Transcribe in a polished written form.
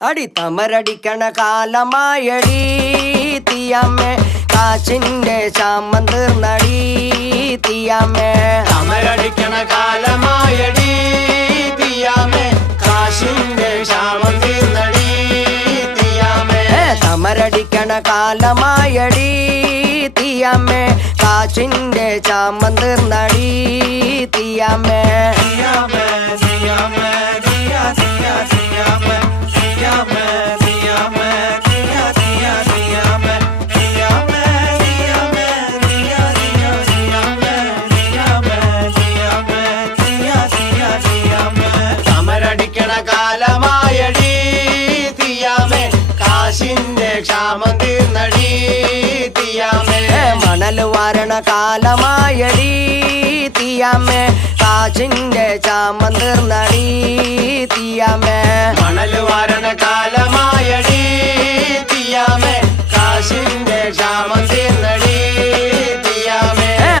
അടി തമരടിക്കണ കാലമായടി തീയമ്മേ കാച്ചിന്റെ ശാമം തീർന്നടി തീയമ്മേ തമരടിക്കണ കാലമായടി തീയമ്മേ കാശിന്റെ ശാമം തീർന്നടി തീയമ്മേ തമരടിക്കണ കാലമായടി തീയമ്മേ കാച്ചിന്റെ ശാമം തീർന്നടി തീയമ്മേ തമരടിക്കണ കാലമായടി തീയമ്മേ കാശിന്റെ ക്ഷാമം തീർന്നടി തീയമ്മേ മണൽ വാരണ കാലമായടി തീയമ്മേ കാച്ചിന്റെ ശാമം തീർന്നടി തീയമ്മേ